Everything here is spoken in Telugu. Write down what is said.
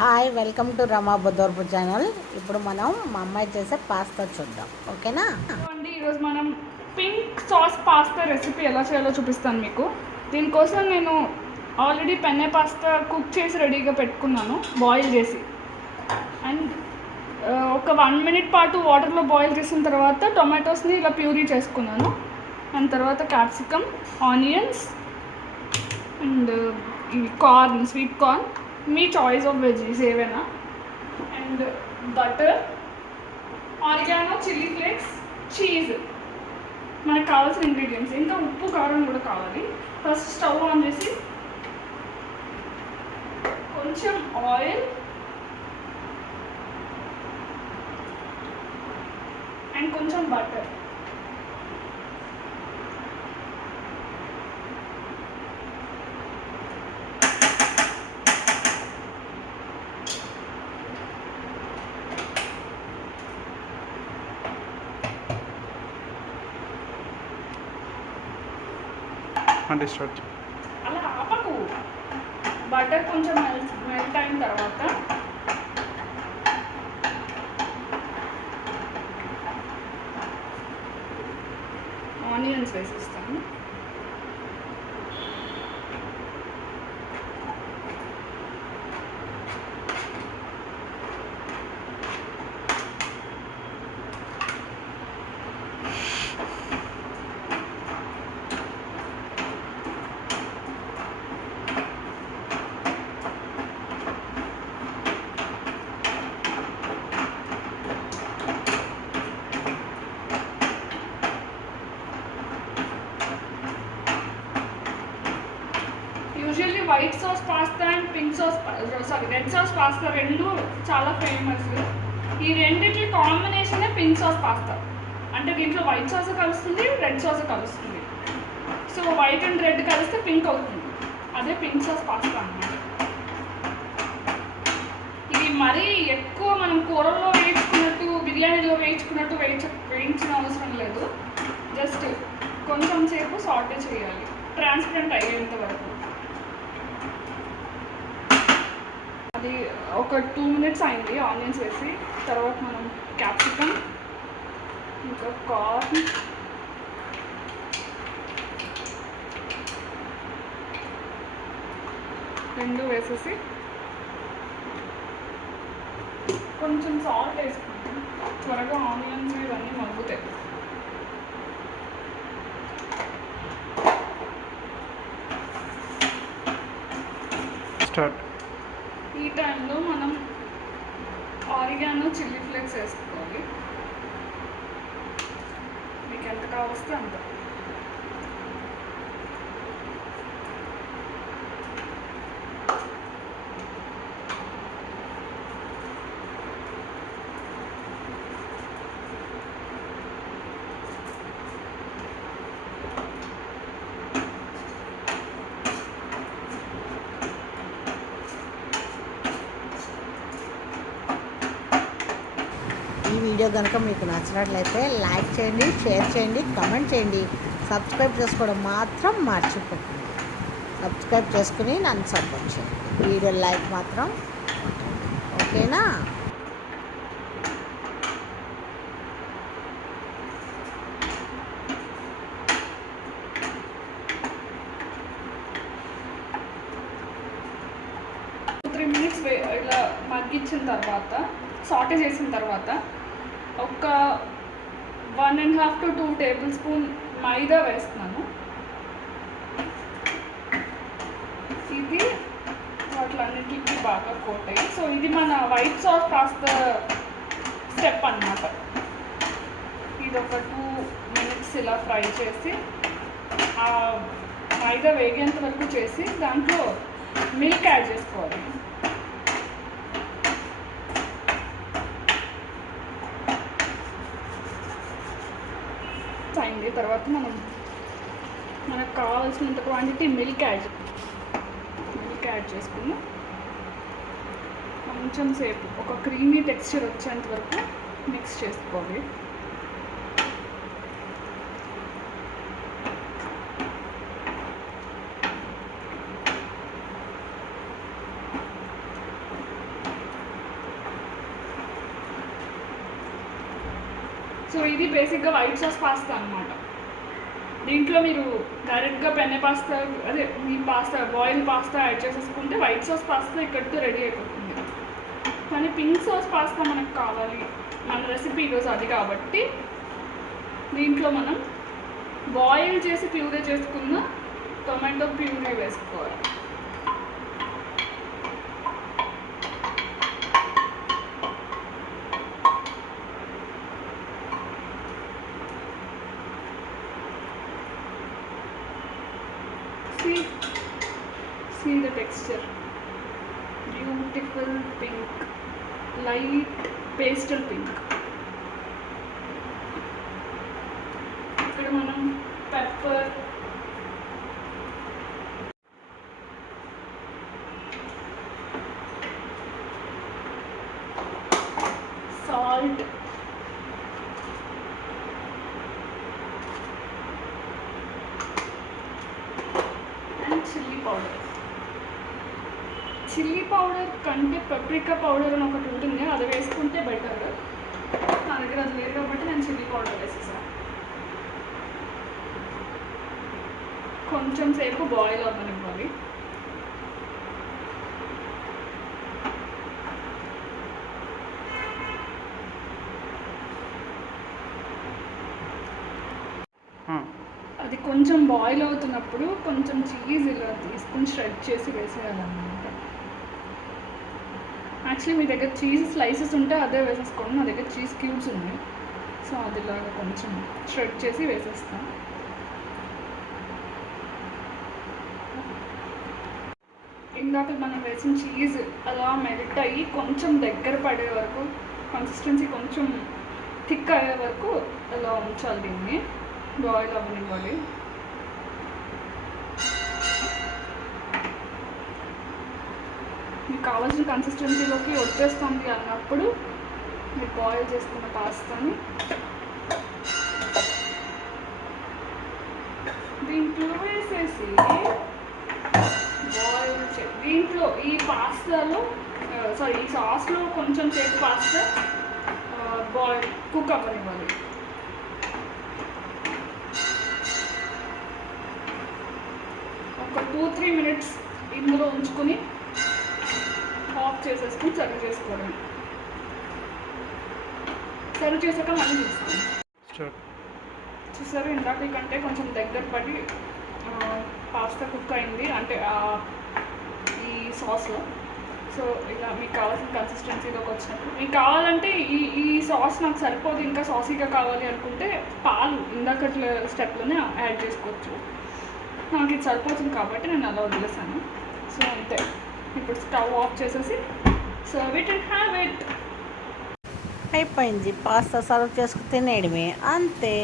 హాయ్, వెల్కమ్ టు రమా బుద్ధోర్పు ఛానల్. ఇప్పుడు మనం మా అమ్మాయి చేసే పాస్తా చూద్దాం, ఓకేనా? అండి ఈరోజు మనం పింక్ సాస్ పాస్తా రెసిపీ ఎలా చేయాలో చూపిస్తాను మీకు. దీనికోసం నేను ఆల్రెడీ పెన్నె పాస్తా కుక్ చేసి రెడీగా పెట్టుకున్నాను, బాయిల్ చేసి. అండ్ ఒక 1 మినిట్ పాటు వాటర్లో బాయిల్ చేసిన తర్వాత టొమాటోస్ని ఇలా ప్యూరీ చేసుకున్నాను. అండ్ తర్వాత క్యాప్సికమ్, ఆనియన్స్ అండ్ ఈ కార్న్, స్వీట్ కార్న్, మీ చాయిస్ ఆఫ్ వెజీస్ ఏవైనా. And butter, oregano, chilli flakes, cheese, మనకు కావాల్సిన ఇంగ్రీడియంట్స్. ఇంకా ఉప్పు, కారం కూడా కావాలి. ఫస్ట్ స్టవ్ ఆన్ చేసి కొంచెం ఆయిల్ అండ్ కొంచెం బటర్. అంటే స్టార్ట్. అలా ఆపకు. బటర్ కొంచెం మెల్ట్ అయిన తర్వాత ఆనియన్స్ వేసిస్తాను. Usually white sauce pasta and red sauce pasta రెండు చాలా ఫేమస్. ఈ రెండిటి కాంబినేషనే పింక్ సాస్ పాస్తా. అంటే దీంట్లో వైట్ సాస్ కలుస్తుంది, రెడ్ సాస్ కలుస్తుంది. సో వైట్ అండ్ రెడ్ కలిస్తే పింక్ అవుతుంది. అదే పింక్ సాస్ పాస్తా అన్నమాట. ఇది మరీ ఎక్కువ మనం కూరల్లో వేయించుకున్నట్టు, బిర్యానీలో వేయించుకున్నట్టు వేయించిన అవసరం లేదు. జస్ట్ కొంచెం సేపు సాటే చేయాలి, ట్రాన్స్పరెంట్ అయ్యేంత వరకు. అది ఒక 2 మినిట్స్ అయింది ఆనియన్స్ వేసి. తర్వాత మనం క్యాప్సికమ్, ఇంకా కార్న్, రెండు వేసేసి కొంచెం సాల్ట్ వేసుకుంటాం. త్వరగా ఆనియన్స్ ఇవన్నీ మగ్గుతాయి. స్టార్ట్. ఈ టైంలో మనం ఆరిగానో, చిల్లీ ఫ్లేక్స్ వేసుకోవాలి. మీకు ఎంత కావస్తే అంత. ఈ వీడియో కనుక మీకు నచ్చినట్లయితే లైక్ చేయండి, షేర్ చేయండి, కామెంట్ చేయండి. సబ్స్క్రైబ్ చేసుకోవడం మాత్రం మర్చిపోకండి. సబ్స్క్రైబ్ చేసుకుని నన్ను సపోర్ట్ చేయండి. వీడియో లైక్ మాత్రం, ఓకేనా? టూ 3 మినిట్స్ ఇలా మగ్గించిన తర్వాత, సాటే చేసిన తర్వాత ఒక 1.5 to 2 టేబుల్ స్పూన్ మైదా వేస్తున్నాను. ఇది వాటిలన్నిటికీ బాగా కోట్ అయ్యి, సో ఇది మన వైట్ సాస్ పాస్తా స్టెప్ అన్నమాట. ఇది ఒక 2 మినిట్స్ ఇలా ఫ్రై చేసి, ఆ మైదా వేగేంత వరకు చేసి దాంట్లో మిల్క్ యాడ్ చేసుకోవాలి. అయింది తర్వాత మనకు కావాల్సినంత క్వాంటిటీ మిల్క్ యాడ్ చేసుకుని కొంచెం సేపు ఒక క్రీమీ టెక్స్చర్ వచ్చేంత వరకు మిక్స్ చేసుకోవాలి. సో ఇది బేసిక్గా వైట్ సాస్ పాస్తా అనమాట. దీంట్లో మీరు డైరెక్ట్గా పెన్నె పాస్తా అదే ఈ పాస్తా బాయిల్ పాస్తా యాడ్ చేసేసుకుంటే వైట్ సాస్ పాస్తా ఇక్కడితో రెడీ అయిపోతుంది. కానీ పింక్ సాస్ పాస్తా మనకు కావాలి, మన రెసిపీ ఈరోజు అది కాబట్టి దీంట్లో మనం బాయిల్ చేసి ప్యూరీ చేసుకున్న టొమాటో ప్యూరీ వేసుకోవాలి. See the texture, beautiful pink, light pastel pink. ఇక్కడ మనం pepper, salt, and chilli powder. Chilli powder కంటే పప్రికా పౌడర్ అని ఒకటి ఉంటుంది, అది వేసుకుంటే బెటర్. నా దగ్గర అది లేదు కాబట్టి నేను చిల్లీ పౌడర్ వేసేసాను. కొంచెం సేపు బాయిల్ అవ్వనివ్వాలి. అది కొంచెం బాయిల్ అవుతున్నప్పుడు కొంచెం చీజ్ ఇలా తీసుకుని షెడ్ చేసి వేసేయాలన్నమాట. యాక్చువల్లీ మీ దగ్గర చీజ్ స్లైసెస్ ఉంటే అదే వేసేసుకోండి, నా దగ్గర చీజ్ క్యూబ్స్ ఉన్నాయి. సో అదిలాగా కొంచెం షెడ్ చేసి వేసేస్తాను. ఇందాక మనం వేసిన చీజ్ అలా మెల్ట్ అయ్యి కొంచెం దగ్గర పడే వరకు, కన్సిస్టెన్సీ కొంచెం థిక్ అయ్యే వరకు అలా ఉంచాలి, దీన్ని బాయిల్ అవ్వనివ్వాలి. మీకు కావాల్సిన కన్సిస్టెన్సీలోకి వచ్చేస్తుంది అన్నప్పుడు మీరు బాయిల్ చేసుకున్న పాస్తాని దీంట్లో వేసేసి బాయిల్ దీంట్లో ఈ పాస్తాలో ఈ సాస్లో కొంచెం సేపు పాస్తా బాయిల్ కుక్ అవ్వనివ్వాలి. ఒక 2-3 minutes ఇందులో ఉంచుకొని ఆఫ్ చేసేసుకుని సర్వ్ చేసుకోవడం. సర్వ్ చేసాక మళ్ళీ చూస్తాను. చూసారు, ఇందాక కంటే కొంచెం దగ్గర పడి పాస్తా కుక్ అయింది అంటే ఈ సాస్లో. సో ఇలా మీకు కావాల్సిన కన్సిస్టెన్సీలోకి వచ్చినప్పుడు మీకు కావాలంటే ఈ సాస్ నాకు సరిపోదు, ఇంకా సాసీగా కావాలి అనుకుంటే పాలు ఇందాక స్టెప్లోనే యాడ్ చేసుకోవచ్చు. నాకు ఇది సరిపోతుంది కాబట్టి నేను అలా వదిలేసాను. సో అంతే, ఇప్పుడు స్టవ్ ఆఫ్ చేసేసి serve it and have it. అయిపోయింది, పాస్తా సర్వ్ చేసుకు తినేయడమే, అంతే.